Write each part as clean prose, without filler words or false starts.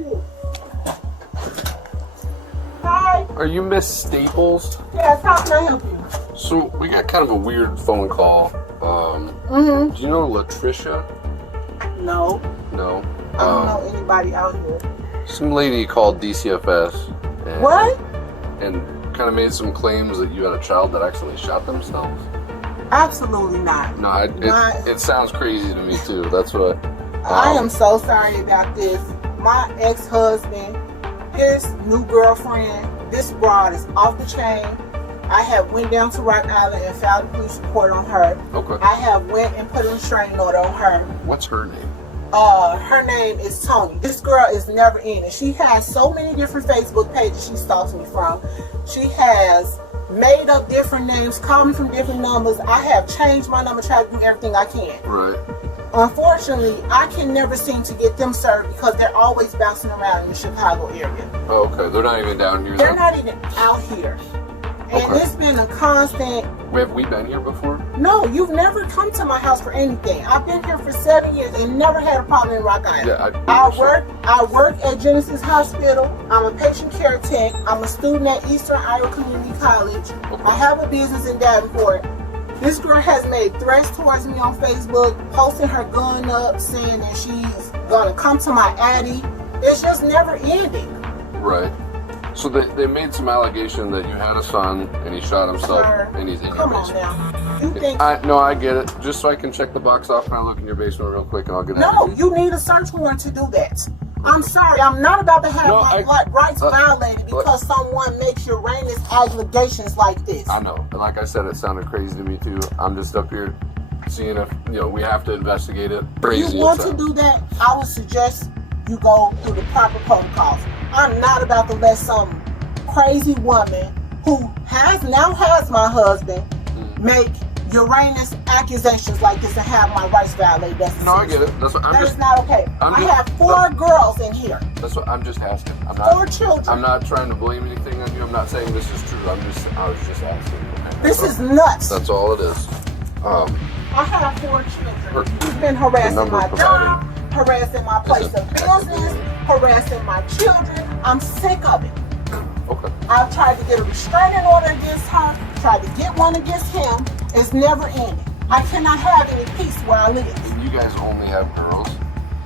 you? Hi. Are you Miss Staples? Yes, how can I help you? So we got kind of a weird phone call. Do you know Latricia? No. No. I don't know anybody out here. Some lady called DCFS. And, What? And kind of made some claims that you had a child that accidentally shot themselves. Absolutely not. No, it sounds crazy to me too. That's what. I am so sorry about this. My ex-husband, his new girlfriend, this broad is off the chain. I have went down to Rock Island and filed a police report on her. Okay. I have went and put a restraining order on her. What's her name? Her name is Tony. This girl is never in it. She has so many different Facebook pages she stalks me from. She has made up different names, called me from different numbers. I have changed my number, tried to do everything I can. Right. Unfortunately, I can never seem to get them served because they're always bouncing around in the Chicago area. Oh, okay. They're not even down here. They're not even out here. And Okay. it's been a constant. Have we been here before? No, you've never come to my house for anything. I've been here for 7 years and never had a problem in Rock Island. Yeah, I work at Genesis Hospital. I'm a patient care tech. I'm a student at Eastern Iowa Community College. Okay. I have a business in Davenport. This girl has made threats towards me on Facebook, posting her gun up, saying that she's gonna come to my addy. It's just never ending. Right. So they made some allegation that you had a son and he shot himself and he's in your Come on basement. now. You think? No, I get it. Just so I can check the box off, can I look in your basement real quick and I'll get it. No, you need a search warrant to do that. I'm sorry, I'm not about to have my rights violated because someone makes Uranus allegations like this. I know. And like I said, it sounded crazy to me too. I'm just up here seeing if, we have to investigate it. Crazy. If you want to do that, I would suggest you go through the proper protocols. I'm not about to let some crazy woman who has my husband make Uranus accusations like this and have my rights violated. No, I get it. That is not okay. I have 4 girls in here. That's what I'm just asking. 4 children. I'm not trying to blame anything on you. I'm not saying this is true. I was just asking. Okay? This is nuts. That's all it is. I have 4 children. He's been harassing my job, harassing my place of business, harassing my children. I'm sick of it. Okay. I've tried to get a restraining order against her, tried to get one against him. It's never ending. I cannot have any peace where I live. And you guys only have girls?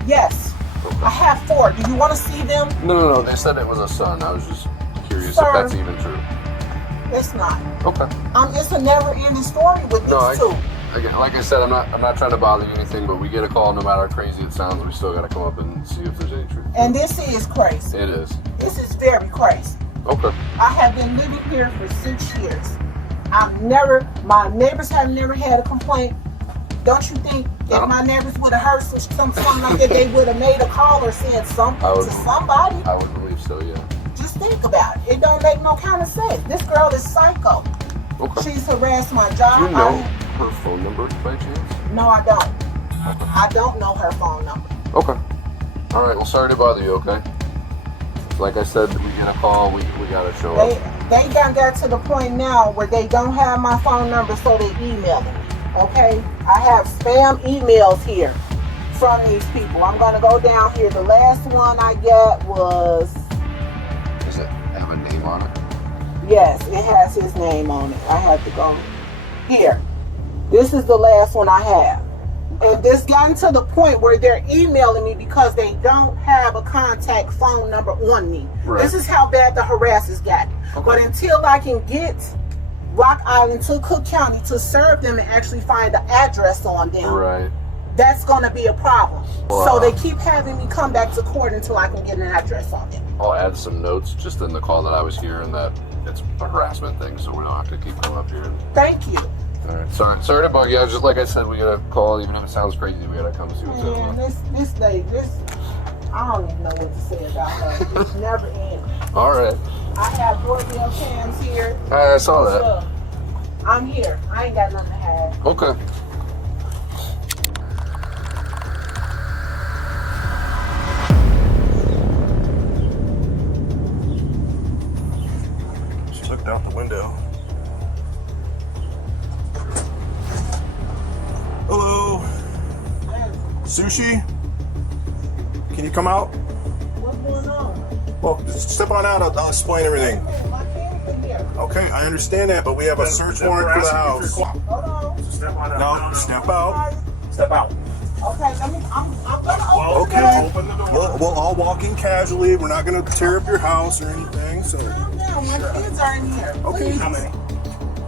Yes. Okay. I have 4. Do you want to see them? No. They said it was a son. I was just curious Sir, if that's even true. It's not. Okay. It's a never-ending story with these 2. Again, like I said, I'm not trying to bother you anything, but we get a call no matter how crazy it sounds. We still got to come up and see if there's any truth. And this is crazy. It is. This is very crazy. Okay. I have been living here for 6 years. My neighbors have never had a complaint. Don't you think if my neighbors would have heard something like that, they would have made a call or said something to somebody? I would believe so, yeah. Just think about it. It don't make no kind of sense. This girl is psycho. Okay. She's harassed my job. Do you know her phone number by chance? No, I don't. Okay. I don't know her phone number. Okay. All right. Well, sorry to bother you. Okay. Like I said, we get a call. We gotta show up. They got to the point now where they don't have my phone number, so they email me. Okay. I have spam emails here from these people. I'm gonna go down here. The last one I got was. Does it have a name on it? Yes, it has his name on it. I have to go here. This is the last one I have. And this gotten to the point where they're emailing me because they don't have a contact phone number on me. Right. This is how bad the harassers got. Okay. But until I can get Rock Island to Cook County to serve them and actually find the address on them, right, that's going to be a problem. Wow. So they keep having me come back to court until I can get an address on them. I'll add some notes just in the call that I was hearing that it's a harassment thing, so we don't have to keep coming up here. Thank you. All right. Sorry to bug you. Just like I said, we gotta call, even if it sounds crazy, we gotta come see what's going on. This lady, I don't even know what to say about her. It's never ending. All right. I have doorbell cams here. I saw that. I'm here. I ain't got nothing to hide. Okay. She looked out the window. Hello. Sushi? Can you come out? What going on? Well, just step on out. I'll explain everything. Okay, my kids in here. Okay, I understand that, but we have a search warrant for the house. Hold on. Step on out. No, step out. Step out. Okay, I'm gonna open Okay. Open the door. We'll all walk in casually. We're not going to tear up your house or anything. So, Calm down. My kids are in here. okay. How many?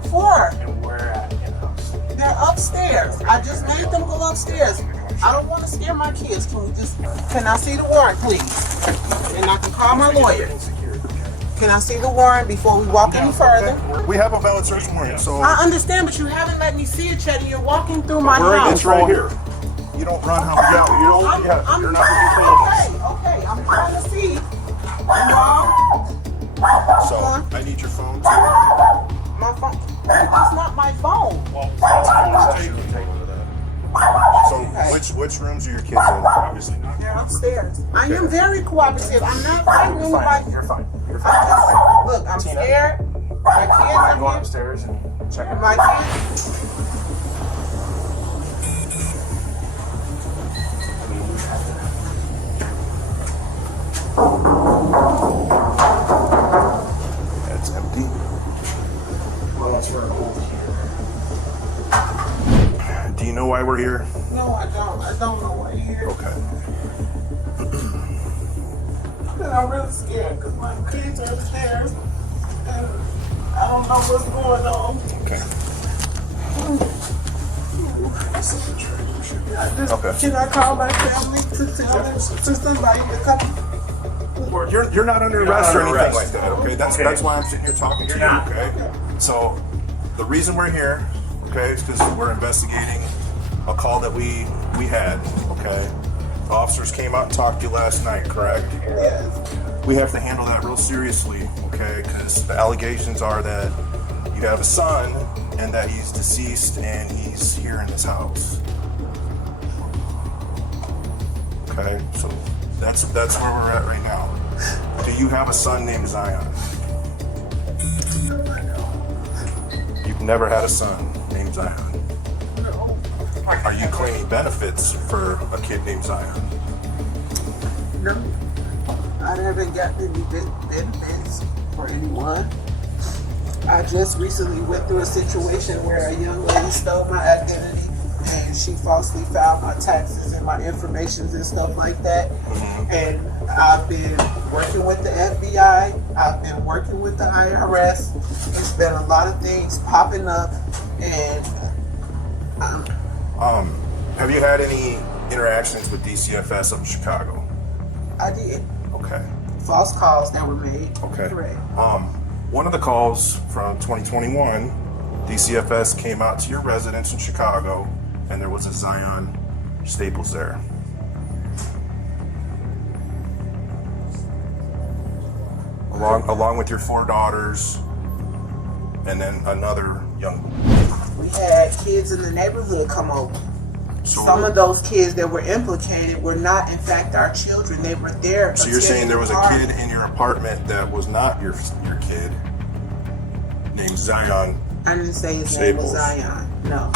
4. And where at in the house? They're upstairs. I just made them go upstairs. I don't want to scare my kids. Can I see the warrant, please? And I can call my lawyer. Can I see the warrant before we walk any further? We have a valid search warrant, so I understand, but you haven't let me see it, Chetty. You're walking through my house. it's right here. You don't run how we out. You don't. You're not Okay. I'm trying to see. Mom, So I need your phone. my phone. That's not my phone. Well, that's the phone tape. So which rooms are your kids in? Obviously not. They're upstairs. I am very cooperative. I'm not fighting You're fine. anybody. You're fine. You're I fine. just, look, I'm scared. My kids Go are here. upstairs and check it. My kids. That's empty. Well, that's where over here. Do you know why we're here? No, I don't. I don't know what here. Okay. And I'm really scared because my kids are upstairs. And I don't know what's going on. Okay. Okay. Can I call my family to tell them, to somebody to come? You're not under arrest or anything like that, okay? That's Okay. why I'm sitting here talking to You're you, not. okay? So the reason we're here, okay, is because we're investigating a call that we had, okay? Officers came out and talked to you last night, correct? Yes. We have to handle that real seriously, okay? Because the allegations are that you have a son and that he's deceased and he's here in this house. Okay, so that's where we're at right now. Do you have a son named Zion? You've never had a son named Zion. Are you claiming benefits for a kid named Zion? No. I haven't gotten any benefits for anyone. I just recently went through a situation where a young lady stole my identity and she falsely filed my taxes and my information and stuff like that. And I've been working with the FBI. I've been working with the IRS. It's been a lot of things popping up, and Have you had any interactions with DCFS up in Chicago? I did. Okay. False calls that were made. Okay. Correct. One of the calls from 2021, DCFS came out to your residence in Chicago, and there was a Zion Staples there. Along with your 4 daughters, and then another young. We had kids in the neighborhood come over. So, Some of those kids that were implicated were not, in fact, our children. They were there. so you're saying there was a kid in your apartment that was not your kid, named Zion. I didn't say his name was Staples. Zion. No.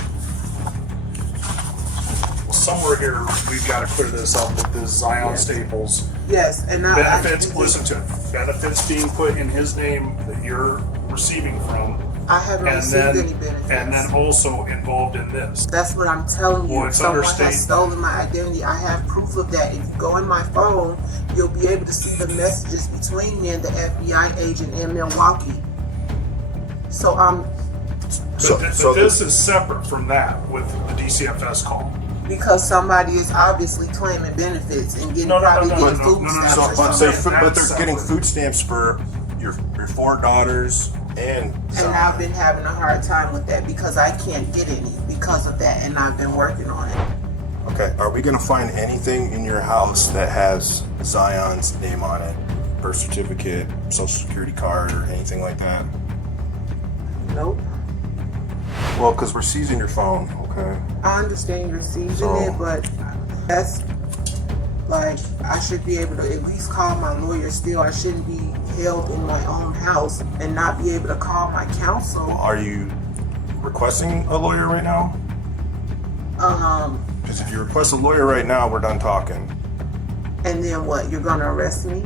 Somewhere here, we've got to clear this up with this Zion Staples. Yes, and I Benefits, listen to it. Benefits being put in his name that you're receiving from. I haven't And received then, any benefits. and then also involved in this. That's what I'm telling you. Well, it's Someone understated. has stolen my identity. I have proof of that. If you go in my phone, you'll be able to see the messages between me and the FBI agent in Milwaukee. So But this is separate from that with the DCFS call. because somebody is obviously claiming benefits and getting probably getting food stamps or something. But they're getting food stamps for your 4 daughters and And I've been having a hard time with that because I can't get any because of that, and I've been working on it. Okay, are we gonna find anything in your house that has Zion's name on it? Birth certificate, social security card, or anything like that? Nope. Well, because we're seizing your phone, okay? I understand you're seizing So- it, but that's like I should be able to at least call my lawyer still. I shouldn't be held in my own house and not be able to call my counsel. Are you requesting a lawyer right now? Because if you request a lawyer right now, we're done talking. And then what? You're gonna arrest me?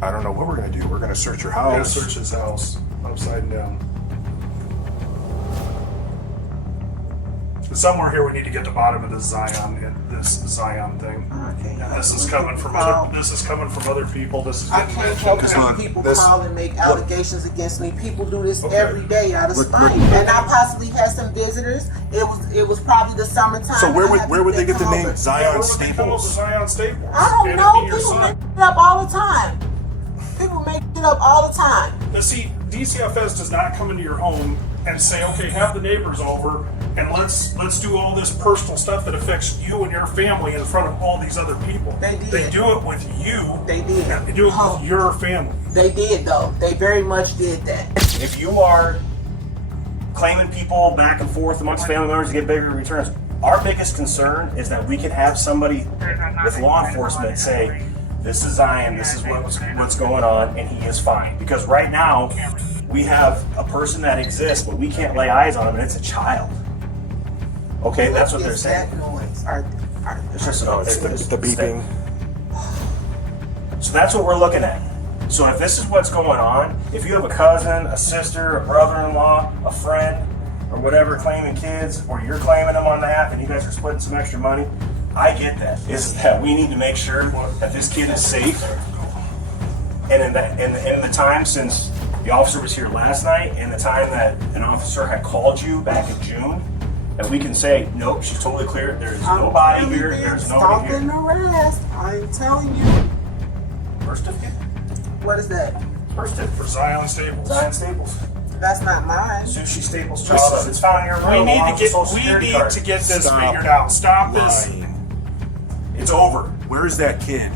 I don't know what we're gonna do. We're gonna search your We're gonna house. search his house upside down. Somewhere here we need to get to the bottom of this Zion thing. Okay. And this is coming from other people. This is I getting can't help mentioned. when people call and make allegations against me. People do this every day out of spite. And I possibly had some visitors. It was probably the summertime. So where would they get the name Zion Where would they come up with Staples? Zion Staples? I don't It'd know. be your People son. make it up all the time. People make it up all the time. Now see, DCFS does not come into your home and say, okay, have the neighbors over and let's do all this personal stuff that affects you and your family in front of all these other people. They did. They do it with you. They did. They do it with your family. They did, though. They very much did that. If you are claiming people back and forth amongst family members to get bigger returns, our biggest concern is that we can have somebody with law enforcement say, this is Zion, this is what's going on, and he is fine. Because right now, we have a person that exists, but we can't lay eyes on him, and it's a child. Okay, that's what they're saying. That noise. It's just It's the beeping. So that's what we're looking at. So if this is what's going on, if you have a cousin, a sister, a brother-in-law, a friend, or whatever claiming kids, or you're claiming them on behalf and you guys are splitting some extra money, I get that. Is that we need to make sure that this kid is safe. And in the time since the officer was here last night and the time that an officer had called you back in June, that we can say, nope, she's totally clear. There's nobody here. There's nobody here. Stop and arrest. I'm telling you. Birth certificate? What is that? Birth certificate. For Zion Staples. Zion Staples. That's not mine. Sushi Staples child. It's found in your room. We along with Social need Security to card. get this Stop figured out. Stop this. lying. It's over. Where's that kid?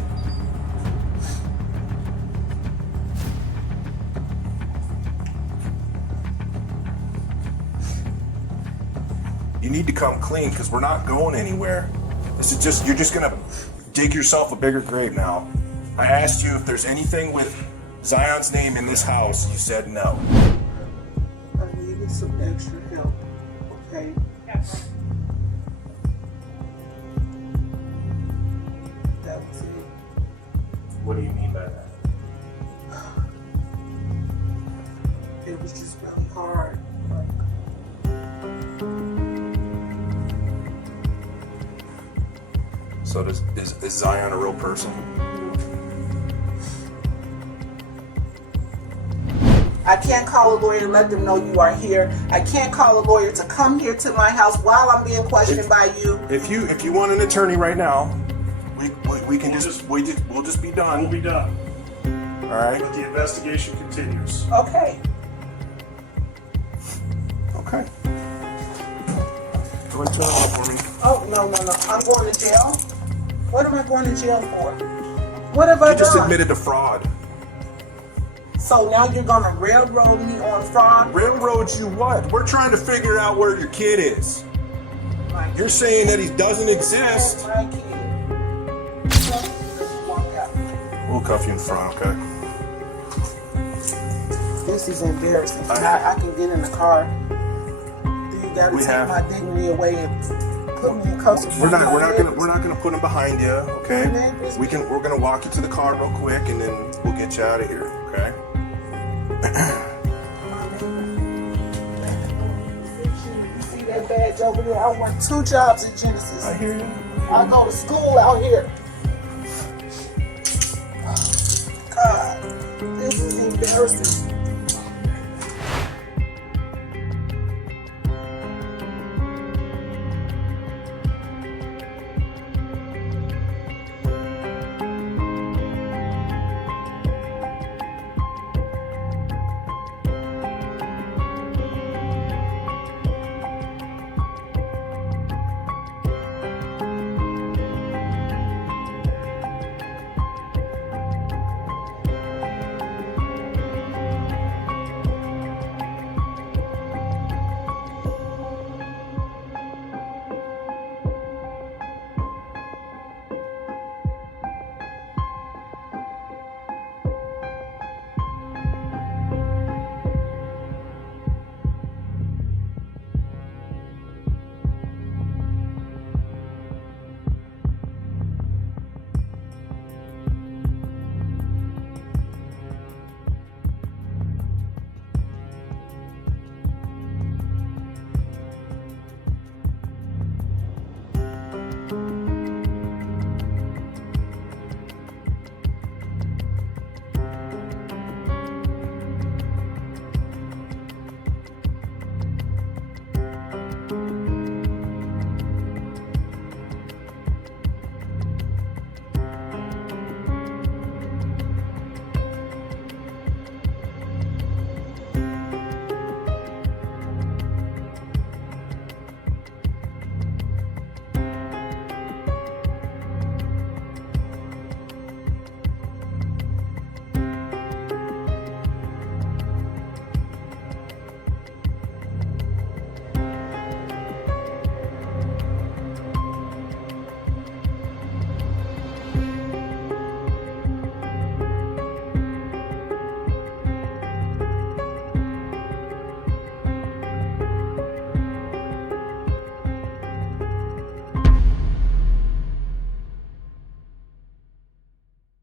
You need to come clean because we're not going anywhere. This is just, you're just gonna dig yourself a bigger grave now. I asked you if there's anything with Zion's name in this house. You said no. I needed some extra help. Okay? That was it. What do you mean by that? It was just really hard. So is Zion a real person? I can't call a lawyer and let them know you are here. I can't call a lawyer to come here to my house while I'm being questioned by you. If you want an attorney right now, we'll just be done. We'll be done. All right. But the investigation continues. Okay. Okay. Go and turn it off for me. Oh, no. I'm going to jail? What am I going to jail for? What have I You just done? admitted to fraud. So now you're going to railroad me on fraud? Railroad you what? We're trying to figure out where your kid is. My You're saying that he doesn't exist. My kid. Walk out. We'll cuff you in front, okay? This is embarrassing. I can get in the car. Do you got to take my dignity away and put me in cuffs? We're not gonna put him behind you, okay? We're gonna walk you to the car real quick and then we'll get you out of here, okay? You see that badge over there? I work 2 jobs at Genesis. I hear you. I go to school out here. God, this is embarrassing.